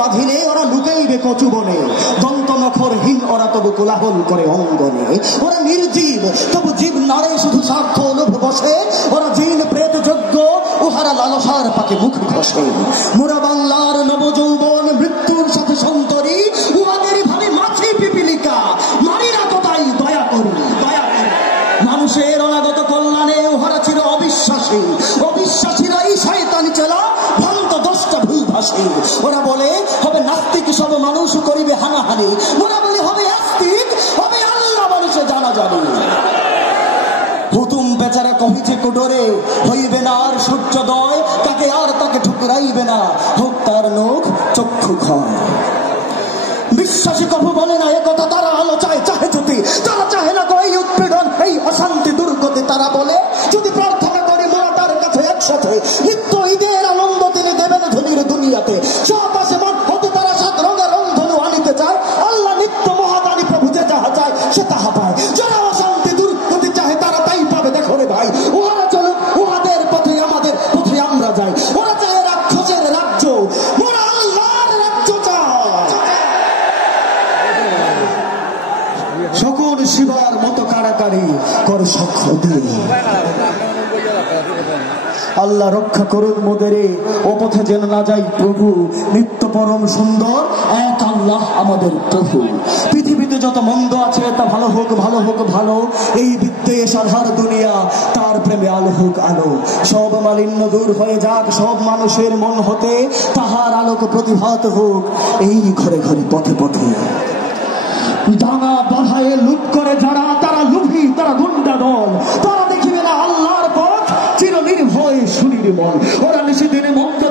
বাঁধিলে ওরা লুকাইবে কচুবনে, দন্ত নখরহীন ওরা তবু কোলাহল করে অঙ্গনে। ওরা নির্জীব তবু জীব নাড়ে শুধু স্বার্থ লোভ বসে, ওরা জিন প্রেত যোগ্য উহারা লালসার পাকে মুখ ঘষে। মোরা বাংলার নবযৌবন মৃত্যুর সাথে সন্তরী, উহাদেরই ভাবে মাছি পিপিলিকা, মারি না তো তাই দয়া করি, দয়া করি। মানুষের অনাগত কল্যাণে উহারা ছিল অবিশ্বাসী, অবিশ্বাসীরাই শয়তানি চেলা ভ্রান্ত দশটা ভুল ভাসে। ওরা বলে হবে নাস্তিক সব মানুষ করিবে হানাহানি, ওরা বলে হবে আস্তিক হবে আল্লাহ মানুষে জানা যাবে। হুতুম বেচারা কহিছে কোটরে, হইবে না আর সূর্যোদয়, তাকে আর তাকে ঠুকরাইবে না, হোক তার নখ চক্ষু ক্ষয়। বিশ্বাসী কভু বলে না একথা, তারা আলো চায় চাহে জ্যোতি, তারা চাহে না এই উৎপীড়ন এই অশান্তি দুর্গতি। তারা বলে যদি প্রার্থনা করি মোরা তার কাছে একসাথে, নিত্য ঈদের আনন্দ তিনি দেবেন ধনির দুনিয়াতে। সব আসে মন হতে তারা সাত রঙা রংধনু আনিতে চায়, আল্লাহ নিত্য মহাদানী প্রভু যে যাহা চায় সে তাহা পায়। যারা অশান্তি দুর্গতি চাহে তারা তাই পাবে। দেখো রে ভাই, ওরা চলুক উহাদের পথে, আমাদের পথে আমরা যাই। ওরা চায় রাক্ষসের রাজ্য, মোরা আল্লাহর রাজ্য চায়। সকল শিবার মতো কারাকারি কর সাক্ষ্য দিয়ে, আল্লাহ রক্ষা করুন মোদেরে, ও পথে যেন না যাই প্রভু। নিত্য পরম সুন্দর এক আল্লাহ আমাদের প্রভু। পৃথিবীতে যত মন্দ আছে তা ভালো হোক, ভালো হোক ভালো। এই বিদ্বেষ আধার দুনিয়া, তার প্রেমে আলো হোক আলো। সব মালিন্য দূর হয়ে যাক সব মানুষের মন হতে, তাহার আলোক প্রতিভাত হোক এই ঘরে ঘরে পথে পথে। দানা বাধায় লুট করে যারা, তারা লুভি, তারা গুন্ডা দল, তারা দেখিবে না আল্লাহর পথ চির নির্ভয় সুনির্মল। ওরা নিশিদিনে মন্দ